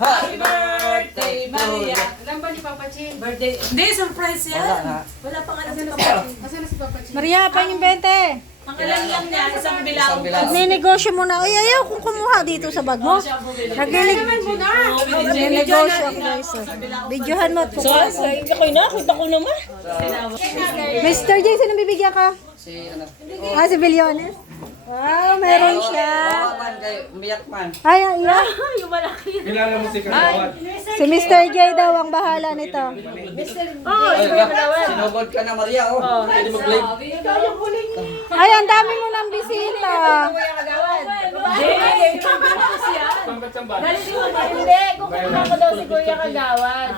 Happy birthday, Maria! Alam ba ni Papa Chin? Birthday. Hindi, surprise yan. Wala na. Wala pa nga na si Papa. Asan na si Papa Chin? Maria, pa yung 20. Ang alam lang niya, isang bilaw. Isang bilaw. Nagnenegosyo muna. Ay, ayaw kong kumuha dito sa bag mo. Nagnenegosyo ako guys. Videohan mo. Ako'y nakita ko naman. Mr. J, sino bibigyan ka? Si ano? Si Bilyones. Wow, meron siya. Man, kayo, umiyak man. Ay, ay, ay. Kilala mo si Kagawad. Si Mr. J daw ang bahala nito. Sinugod ka na, Maria, oh. Pwede mag-live. Ay, ang dami mo ng bisita. Hindi, kukuha ko daw si Kuya Kagawad.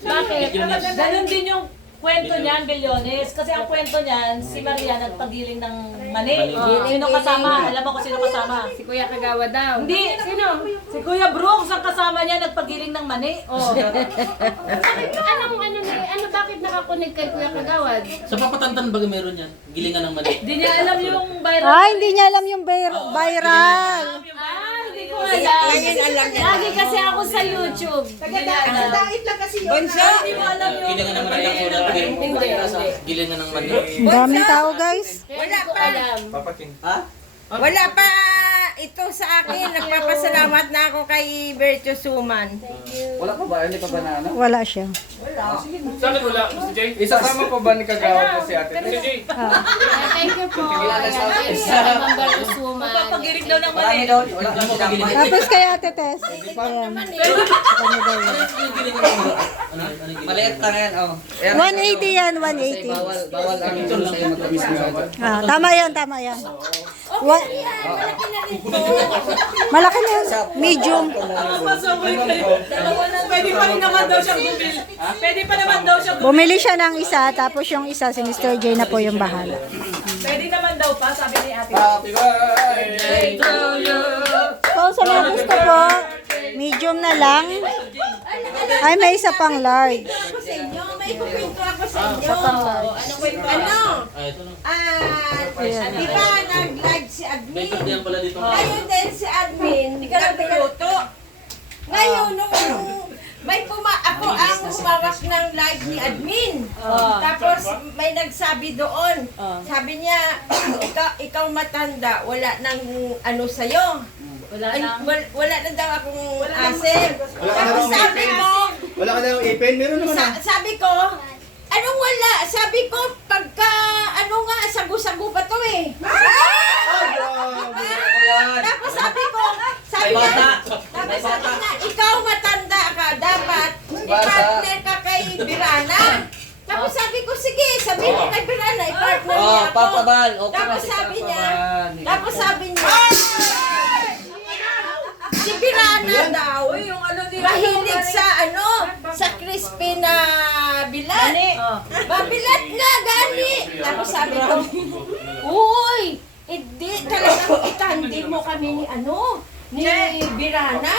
Bakit? Ganon din yung kwento niyan, Bilyones. Kasi ang kwento niyan, si Maria nagpagiling ng mani. Sino kasama? Alam mo kung sino kasama? Si Kuya Kagawad daw. Hindi. Sino? Si Kuya Brooks ang kasama niya nagpagiling ng mani. Oh. Bakit nakakunig kay Kuya Kagawad? Sa papatantan baga meron yan? Gilingan ng mali. Hindi niya alam yung viral. Ay, hindi niya alam yung viral. Hindi ko alam. Lagi kasi ako sa YouTube. Hindi niya alam. Hindi mo alam yung... Gilingan ng mali ako na gilingan ng mali. Ang daming tao guys. Wala pa. Papakin. Ha? Wala pa ito sa akin. Nagpapasalamat na ako kay Berto Suman. Wala pa ba? Hindi pa ba na ano? Wala siya. Sa akin wala, Mr. J. Isasama ko ba ni Kagawad na si ate? Mr. J. Thank you po. Kilala sa akin. Member Usuma. Pagiling daw ng Marami mani. daw. Wala pa gilingan. Tapos kay Ate Tess. Ayan. Maliit lang yan, oh. 180 yan, Kasi 180. bawal ang sa'yo matamis na. Tama yan, tama yan. Malaki na yan. Medium. Pwede pa rin naman daw siyang bumili. Pwede pa naman daw siyang bumili. Bumili siya ng isa, tapos yung isa, si Mr. J na po yung bahala. Pwede naman daw pa, sabi ni ate. Happy birthday to you. So, sa mga gusto po, medium na lang. Ay, may isa pang large. Ako sa inyo, may kukwento ako sa inyo. Isa pang large. Ano? Ay, ito na. Di ba nag-live si May admin? kardiyan pala dito. Ngayon din si admin, nagluluto. Ngayon, nung ako ang humawak ng live ni admin. Tapos may nagsabi doon. Sabi niya, ikaw matanda, wala nang ano sa'yo. Wala na daw akong asim. Tapos sabi ko, Wala ka na yung ipin? Meron naman ah. sabi ko, anong wala? Sabi ko, pagka, sagu-sagu pa to eh. Tapos sabi niya, ikaw matanda ka, dapat i-partner ka kay Birana. Tapos sabi ko, sige, sabihin mo kay Birana, i-partner niya Oh, ako. papabal. Okay, Tapos si sabi niya, Papabal. si Birana daw, mahilig sa sa crispy na bilat. Babilat nga, gani. Tapos sabi ko, uy, hindi talagang itandi mo kami ni Birana.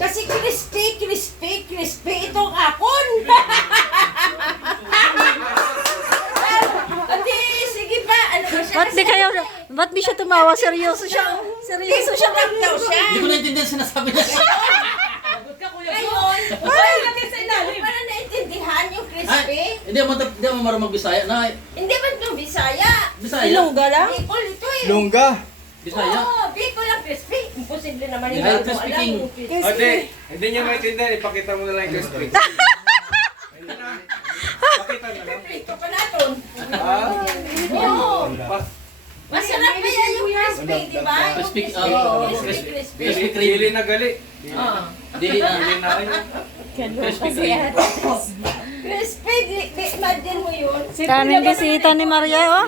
Kasi crispy itong akon. Hindi, sige pa. Ano ba siya? Ba't di siya tumawa? Seryoso siya. Seryoso siya. Daw siya. Hindi ko naintindihan sinasabi niya. Ngayon, para naintindihan yung crispy. Hindi mo marunong magbisaya. Na, Hindi man ito Bisaya. Bisaya. Bicol ito eh. Lungga. Bisaya. Oo, Bicol ang crispy. Imposible naman Hindi, yung crispy alam king. yung crispy. Ate, hindi niya maintindihan. Ipakita mo na lang yung crispy. Pakita na lang. Prito pa natin. Ah? Oo. Masarap pa yan yung crispy, di ba? Crispy, Crispy. crispy cream. Dili na gali. Dili na. Dili na kayo. Crispy cream. Crispy, imagine mo yun. Daming bisita ni Maria, oh.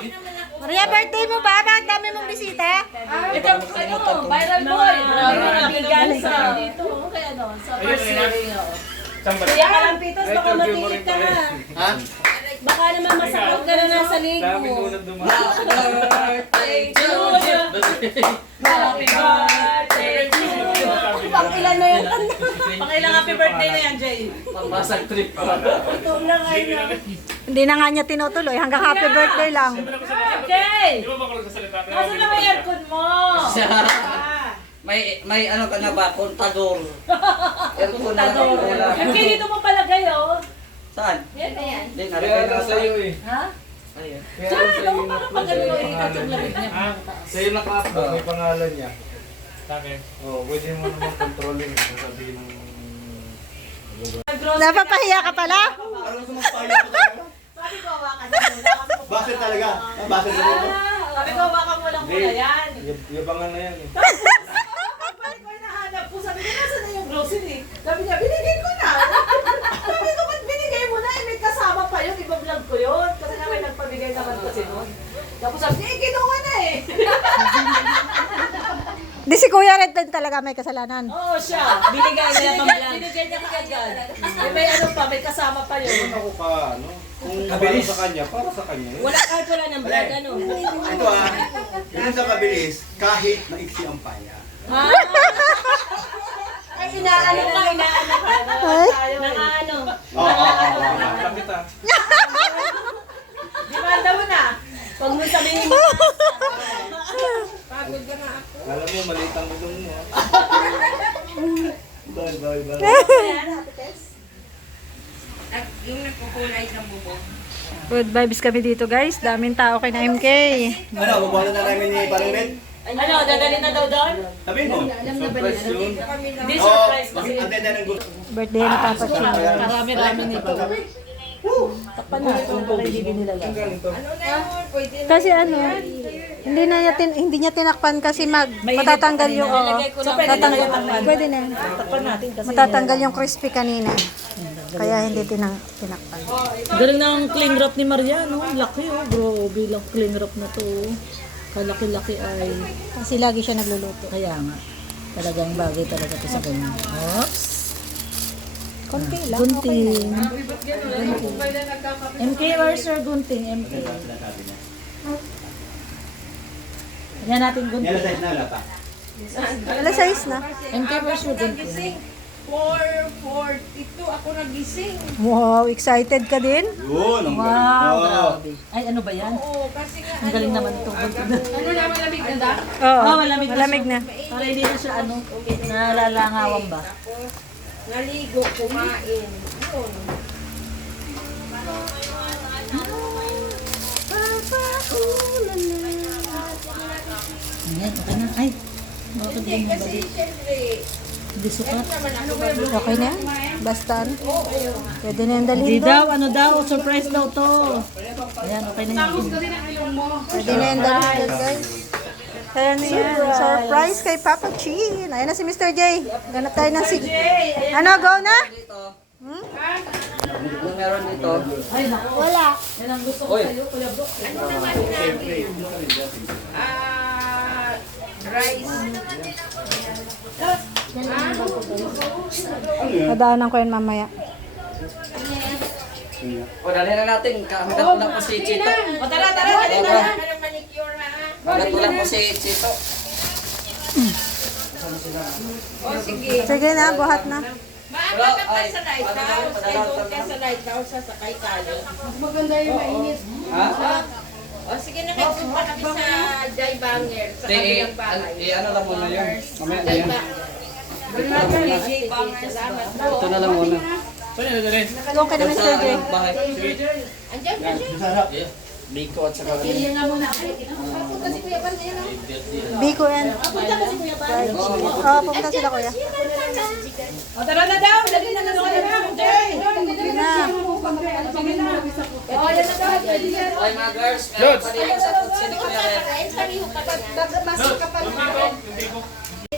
Maria, birthday mo ba? Bakit dami mong bisita? Ito, viral boy. Kaibigan sa dito. Kaya sa first hearing. Kaya ka lang, Pitos, baka matingit ka ha. Ha? Baka naman masakot ka na nasa ligo. Daming unang dumaan. Birthday to you. Happy birthday to you. Pang-ilan na yan? Pang-ilang happy birthday na yan, Jay? Pambasag trip. Ito na ngayon. Hindi na nga niya tinutuloy. Hanggang happy birthday lang. Okay! Nasaan na may aircon mo? May ano ka na ba? Kontador. Aircon na lang ang ulam. MK, dito mo palagay, oh. Saan? Yan na yan. Hindi, Kaya nalagay ano na sa'yo eh. Ha? Ayan. Kaya Diyan, ano sa'yo ako na parang pag ano, yung ikat yung lamig niya. Sa'yo naka-upload, may pangalan niya. Sa akin? Oo, pwede mo naman kontrolin. Sabihin ng... Napapahiya ka pala? Parang sumampayo ko talaga. Sabi ko, hawakan mo muna. Bakit talaga? Bakit talaga? Sabi ko, hawakan mo lang muna yan. Yabangan na yan eh. Pagbalik ko hinahanap ko, sabi ko, nasa na yung grocery? Sabi niya, binigay ko na. Sabi ko, ba't binigay mo na? Eh, may kasama pa yun, iba-vlog ko yun. Kasi na may nagpabigay naman kasi nun. Tapos sabi niya, kinuha na eh. Di si Kuya Red din talaga may kasalanan. Oo, siya. Binigay niya pang-vlog. Binigay niya kagad. Eh, may ano pa, may kasama pa yun. Ako pa, ano? Kung para sa kanya, para sa kanya. Wala kahit wala ng vlog, ano. Ito yun sa kabilis, kahit maiksi ang paya. Ay, inaano ka. Ay. Nakaano. Oo. Kapit ah. Demanda mo na. Pag mo sabihin mo. Alam mo, maliit ang gulong mo. Bye. Yung nagkukulay ng bubong. Good vibes kami dito guys. Daming tao kay na MK. Ano, bubuhanan na namin ni Parang Red? Ano, dadalhin na daw doon? Sabihin mo. Surprise yun. Hindi Oo, surprise kasi. antay na ng gusto. Birthday ni Papa Chino. Marami-rami nito. Takpan natin para hindi binilala. Ano na yun? Pwede na. Kasi ano, hindi niya tinakpan kasi matatanggal yung So, pwede na yung takpan. pwede na. Takpan natin kasi. Matatanggal yung crispy kanina. Kaya hindi tinakpan. Galing na ang cling wrap ni Maria, no? Laki, oh. Grabe lang cling wrap na to. Kalaki-laki ay. Kasi lagi siya nagluluto. Kaya nga. Talagang bagay talaga to sa ganyan. Oops. Konti lang. Gunting. MK, where's your gunting? MK. Yan natin Yan gunting. na size na, wala pa. Alas 6 na. MK, where's your gunting? 4:42 ako nagising. Wow, excited ka din? Yun, ang galing. Wow, Oo. grabe. Ay, ano ba yan? Oo, kasi nga Ang galing naman itong gunting. Ano na, malamig na da? Oo, Oh, malamig na. na. Para hindi na siya ano, nalalangawan ba? naligo, kumain. Yun. Ayan, okay na. Ay, bakit Hindi, yan kasi nabalik? siyempre, Hindi sukat. naman ako ba? Okay na? Basta. Pwede na yung dalhin Hindi doon. daw, ano daw, surprise daw to. Ayan, okay na yun. Pwede na yung dalhin doon guys. Kaya na yan. Surprise kay Papa Chin. Ayan na si Mr. J. Ganap tayo ng sig... Ano, go na? Dito. Ano meron dito? Ay, naku. Wala. Yan ang gusto ko Oy. sa'yo, Kuya Bro. Ano naman namin? Rice. Nadaanan ko yan mamaya. O, dali na natin. Hanggat wala po si Chito. O, tara, tara, dali na. Ano manicure ha? Hanggat wala po si Chito. O sige. Sige na, buhat na. Maaga ka pa sa lighthouse. Kaya doon ka sa lighthouse sa sakay tayo. Maganda yung mainit. Ha? O sige na, nagpunta kami sa Jai Banger. Sa kabilang bahay. Ano lang muna yun. Mamaya na Jai yun. Banger. Salamat po. Ito na lang muna. Go kay na Mr. J. Bahay. Andiyan ka siya. Biko at saka Biko yan. Oo, pupunta sila kuya. O, tara na daw. Dali na na naman. Sige na. O, yan na daw. Pwede yan. Okay mga girls, meron pa dito sa tutsi ni Kuya Red.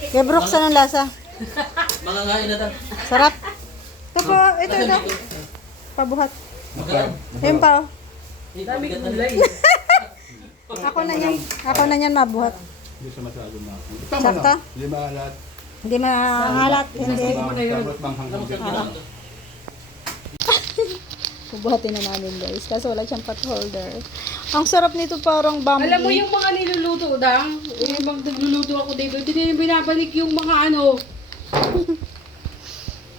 Kaya Brooks, anong lasa? Mga ngain na daw. Sarap. Ito po, ito. Pabuhat. Ayun pa oh. Dami kulay. Ako na yan mabuhat. Hindi siya masyado Sakto? Hindi maalat. Hindi mahalat. Hindi. Dapat manghang din. Bubuhatin na namin guys. Kaso wala siyang pot holder. Ang sarap nito parang bamboo. Alam mo yung mga niluluto, Dang? Yung mga nagluluto ako dito, hindi na yung binabalik yung mga ano.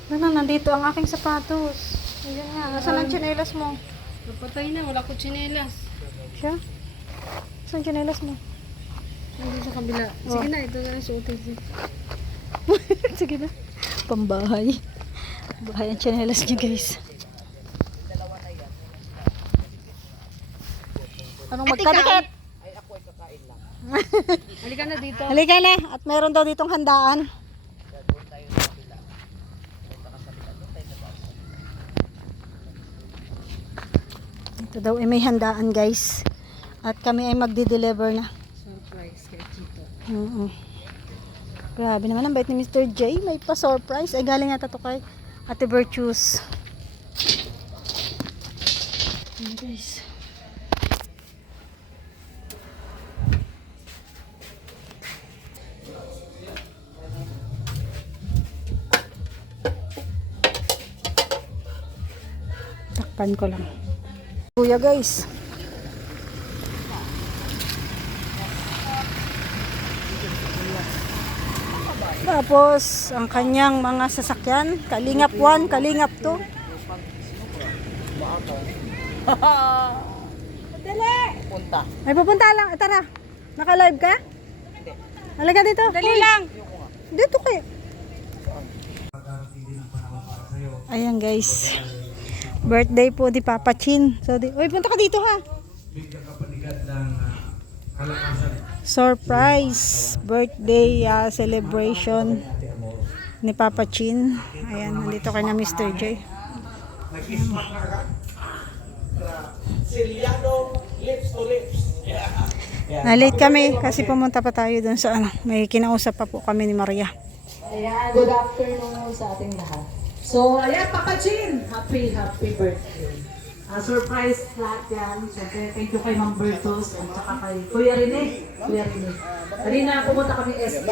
Ano, nandito ang aking sapatos. Ayan nga. Nasaan ang tsinelas mo? Napatay na, wala ko tsinelas. Siya? Saan tsinelas mo? Hindi sa kabila. Sige na, ito na lang suotin siya. Sige na. Pambahay. Bahay ang chanelas niya, guys. Anong magkadikit? Halika na dito. Halika na. At meron daw ditong handaan. Ito daw ay may handaan, guys. At kami ay magdi-deliver na. Surprise kay Chito. Grabe naman ang bait ni Mr. J. May pa-surprise. Ay galing ata to kay Ate Virtues. Ayan, guys. Takpan ko lang. Kuya, guys. Tapos, ang kanyang mga sasakyan, Kalingap 1, Kalingap 2. May pupunta lang. Tara. Naka-live ka? Halika dito. Dali lang. Dito kayo. Ayan, guys. Birthday po di Papa Chin. So, uy, punta ka dito, ha. Surprise birthday celebration ni Papa Chin. Ayan, nandito kay na Mr. J. Na-late kami kasi pumunta pa tayo dun sa ano, may kinausap pa po kami ni Maria. Ayan, good afternoon sa ating lahat. So, ayan, Papa Chin, happy birthday. Surprise lahat yan. Siyempre, thank you kay Ma'am Bertos at saka kay Kuya Rene. Kanina pumunta kami SD.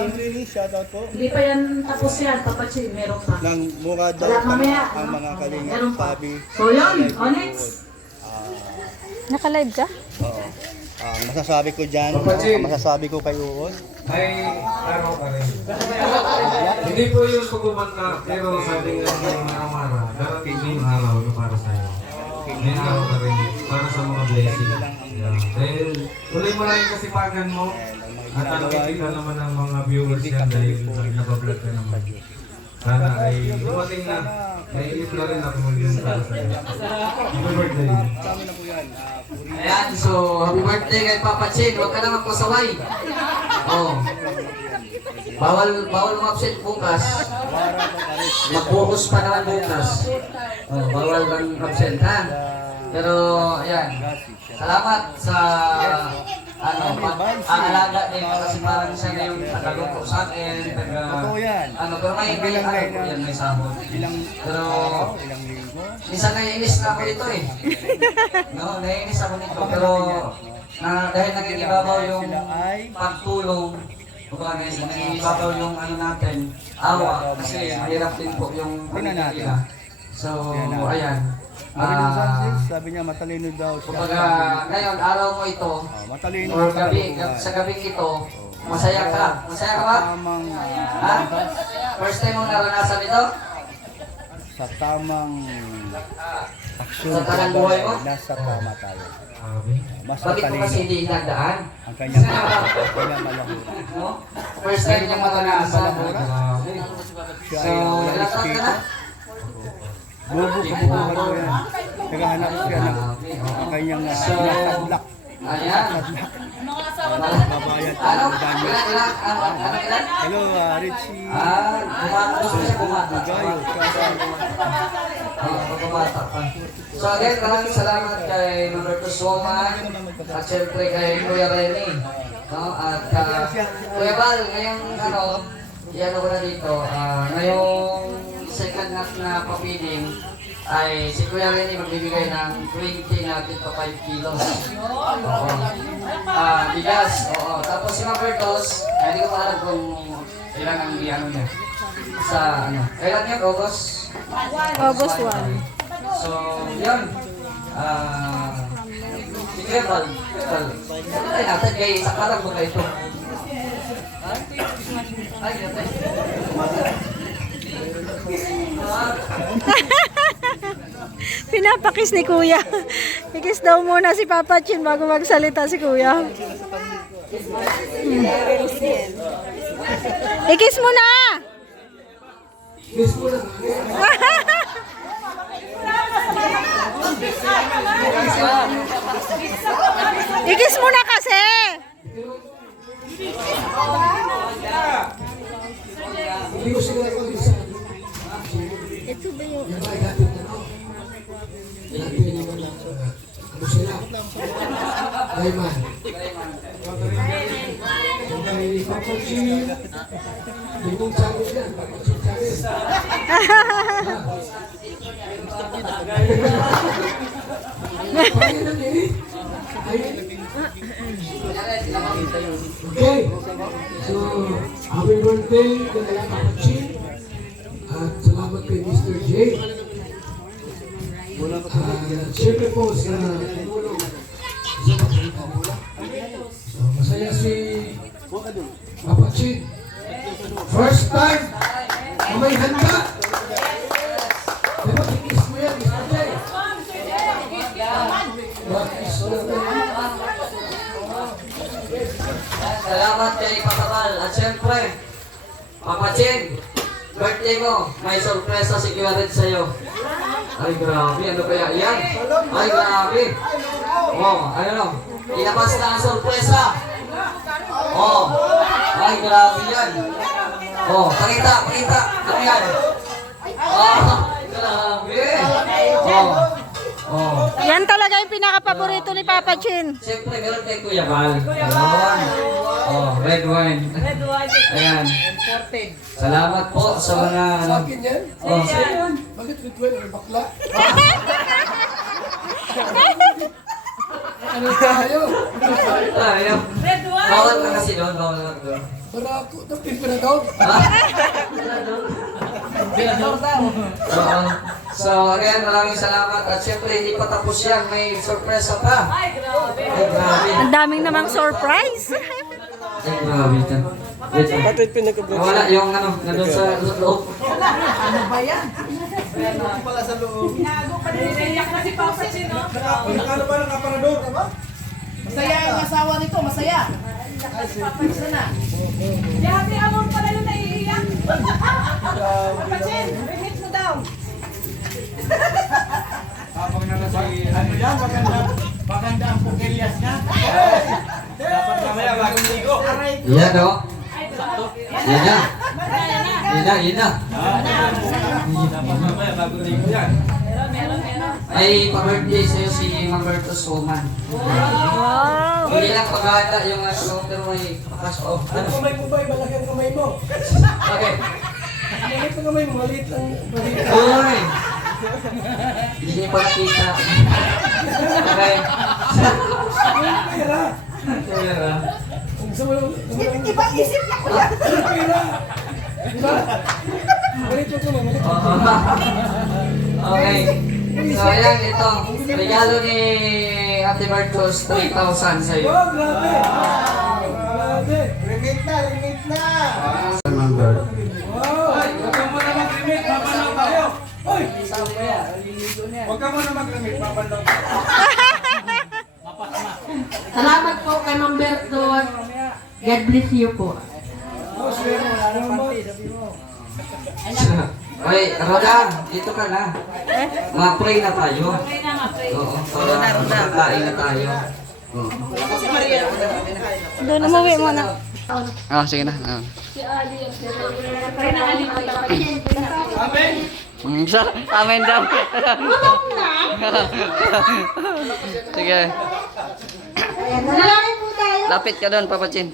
Shoutout po. Hindi pa yan tapos yan, Papa Chin, meron pa. Nang mukha daw Wala mamaya. ang mga kalingap Meron pa. sabi. So, yun, Onyx. Naka-live ka? Oo. Masasabi ko dyan, masasabi ko kay Uos. Ay, araw ka rin. Hindi po yung pagkumanta, pero sabi nga ng Mara, darating din yung araw na para sa'yo. May araw ka rin, para sa mga blessing. Yeah. Dahil, tuloy mo lang yung kasipagan mo, at nakikita naman ng mga viewers yan dahil nabablog ka naman. Sana ay dumating na, naiinip na rin ako yung para sa'yo. Happy birthday. Ayan, so happy birthday kay Papa Chin. Huwag ka na magpasaway. Oh. Bawal umabsent bukas. Mag-focus pa naman bukas. Oh, bawal kang absent, ha? Pero, ayan. Salamat sa aalaga din kasi parang siya na yung tagalungkot sa akin. Pero may sahod. Pero, minsan naiinis na ako dito eh. No, naiinis ako nito. Pero, dahil nangingibabaw yung pagtulong, nangingibabaw yung ano natin, awa. Kasi mahirap din po yung pamilya. So, ayan. Sabi niya matalino daw siya. Kumbaga, ngayon, araw mo ito, Matalino or sa gabing ito, masaya ka. Masaya ka ba? Ha? First time mong naranasan ito? Sa tamang aksyon Sa tanang buhay mo? nasa tama tayo. Mas Bakit mo kasi hindi inagdaan? ang kanyang malaki. No? First time niyang maranasan. Siya So, ay walang ilang taon ka espiritu. na? Bubo sa bubuhan mo yan. Naghahanap siya ng ang kanyang nasablak. Ayan. Babayad Ano? ng banyo. Ilan? Hello, Richie. Gusto siya bumata. Bugayo. Bumata pa. So again, maraming salamat kay Roberto Woman at syempre kay Kuya Rene. No? At Kuya Bal, ngayong iyan ko na dito, ngayong second half na papiling ay si Kuya Rene magbibigay ng 20 natin pa 5 kilos. Oo. Bigas. Oo. Tapos si Robertos, hindi ko maalam kung ilan ang biyano niya. Sa kailan yan? August? August 1. So, yun. Si Kuya Bal. Ay, natin kay sa parang mo ito. Ay, natin. Pinapakis ni Kuya. Ikis daw muna si Papa Chin bago magsalita si Kuya. Ikis mo na! Kiss mo na. Ikis mo na kasi! Hindi ko sila isa. Ito ba yung... Ano sila? Layman. Kay Papa G. Limong channel yan. Papa G channel. Ayun na nini. Okay. So, happy birthday kay Papa G. At salamat kay Mr. J. Siyempre po sa tumulong sa pagkita. So, masaya si Papa Chid. First time na may handa. Diba, kikis mo yan, Mr. J? Bakis mo yan. Salamat kay Papa Val. At syempre, Papa Chin, birthday mo, may sorpresa si Kuya Red sa'yo. Ay, grabe. Ano kaya yan? Ay, grabe. Oh, ano no? Ilabas na ang sorpresa. Oh, ay, grabe yan. Oh, pakita. Ano yan? Oh, grabe. Oh. Yan talaga yung pinaka-paborito ni Papa Chin. Siyempre, meron kay Kuya Val. Ayun. Oh, red wine. Ayan. Salamat po sa mga... Sa akin yan? Oh, sa'yo. Bakit ritual or bakla? Ano tayo? Ayun. Bawal ka kasi doon, bawal ka doon. Para ako na pimpirador. Oo. So, again, maraming salamat. At syempre, hindi pa tapos yan. May sorpresa pa. Ay, grabe. Ang daming namang surprise. Ay, grabe yan. Wait lang. Nawala yung ano, nandun sa loob. Ano ba yan? Pala sa loob. Naiyak na si Papa Chin, no? Ano ba nakaparador? Masaya ang asawa nito, masaya. Papa Chin na. Si Ate Amor pala yung naiiyak. Papa Chin, remit mo daw. Habang nakasali, ano yan, maganda ang pukelyas niya. Dapat mamaya bagong ligo. Yan, o. Yan na. Yan na. Dapat mamaya bagong ligo yan. May pa-birthday sa'yo si Mambertos Woman. Wow. Hindi lang paghahanda yung ano, pero may cash off. Ano? Kamay mo ba? Malaki ang kamay mo. Okay. Maliit ang kamay mo. Maliit lang. Maliit. Uy! Hindi niyo pa nakita. Okay. Pera. Pera. Gusto mo lang. Ibang isip niya ko yan. Pera. Diba? Maliit yung kamay. Maliit. Okay. So, ayan, ito. Regalo ni Ate Marcos, 3,000 sa'yo. Oh, grabe. Grabe. Remit na. Number. Wow. Huwag ka muna mag-limit, papanaw tayo. Hoy! Huwag ka muna mag-limit, papanaw tayo. Salamat po kay Ma'am Berton. God bless you po. Okay, Roda, dito ka na. Ma-pray na tayo. Oo, para magkakain na tayo. Oo. Doon umuwi mo na. Ah, sige na. Amen! Amen daw. Sige. Dalangin po tayo. Lapit ka doon, Papa Chin.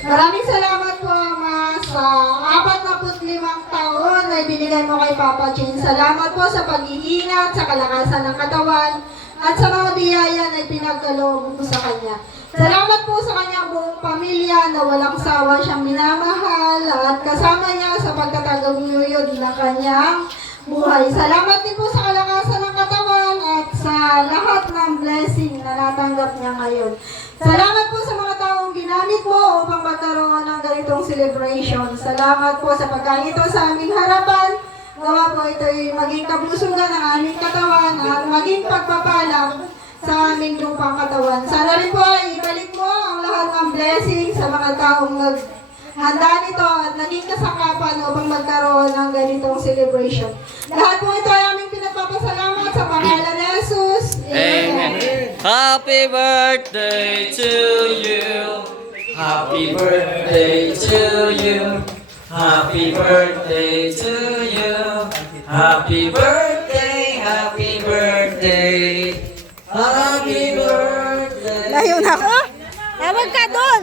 Maraming salamat po, Ama, sa 45 taon na ibinigay mo kay Papa Chin. Salamat po sa pag-iingat, sa kalakasan ng katawan, at sa mga biyaya na ipinagkaloob mo sa kanya. Salamat po sa kanyang buong pamilya na walang sawa siyang minamahal at kasama niya sa pagtataguyod ng kanyang buhay. Salamat din po sa kalakasan ng katawan at sa lahat ng blessing na natanggap niya ngayon. Salamat po sa mga taong ginamit mo upang magkaroon ng ganitong celebration. Salamat po sa pagkain ito sa aming harapan. Gawa po ito ay maging kablusugan ng aming katawan at maging pagpapalang sa aming lupang katawan. Sana rin po ay ibalik mo ang lahat ng blessing sa mga taong naghanda nito at naging kasangkapan upang magkaroon ng ganitong celebration. Lahat po ito ay aming pinagpapasalamat sa pangalan ni Jesus. Amen. Happy birthday to you. Happy birthday to you. Happy birthday to you. Happy birthday, happy birthday. Happy birthday. Layo na ako. Tawag ka doon.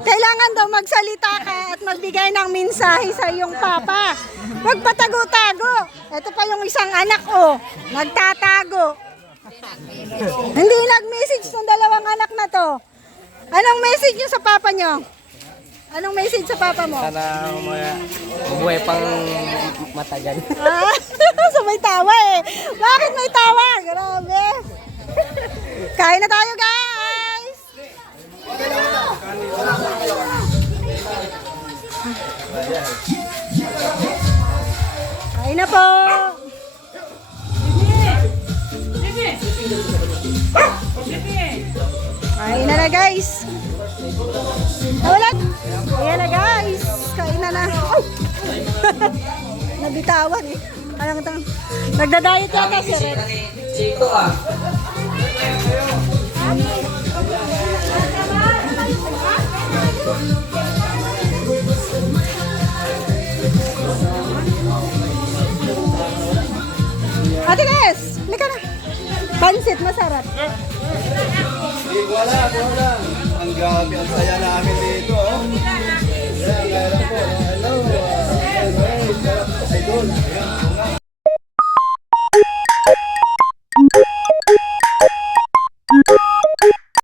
Kailangan daw magsalita ka at magbigay ng mensahe sa iyong papa. Huwag patago-tago. Ito pa yung isang anak, oh. Nagtatago. Hindi nag-message ng dalawang anak na to. Anong message niyo sa papa niyo? Anong message sa papa mo? Sana umuwi pang matagal. Ah, so may tawa eh. Bakit may tawa? Grabe. Kain na tayo, guys. Kain na po. Kain na guys. Ulat. Ayan na guys. Kain na. Ay! Nabitawan eh. Parang ito. Nagda-diet yata si Red. Chito ah. Ate Kes, halika na. Pansit, masarap. Wala. Ang grabe, ang saya namin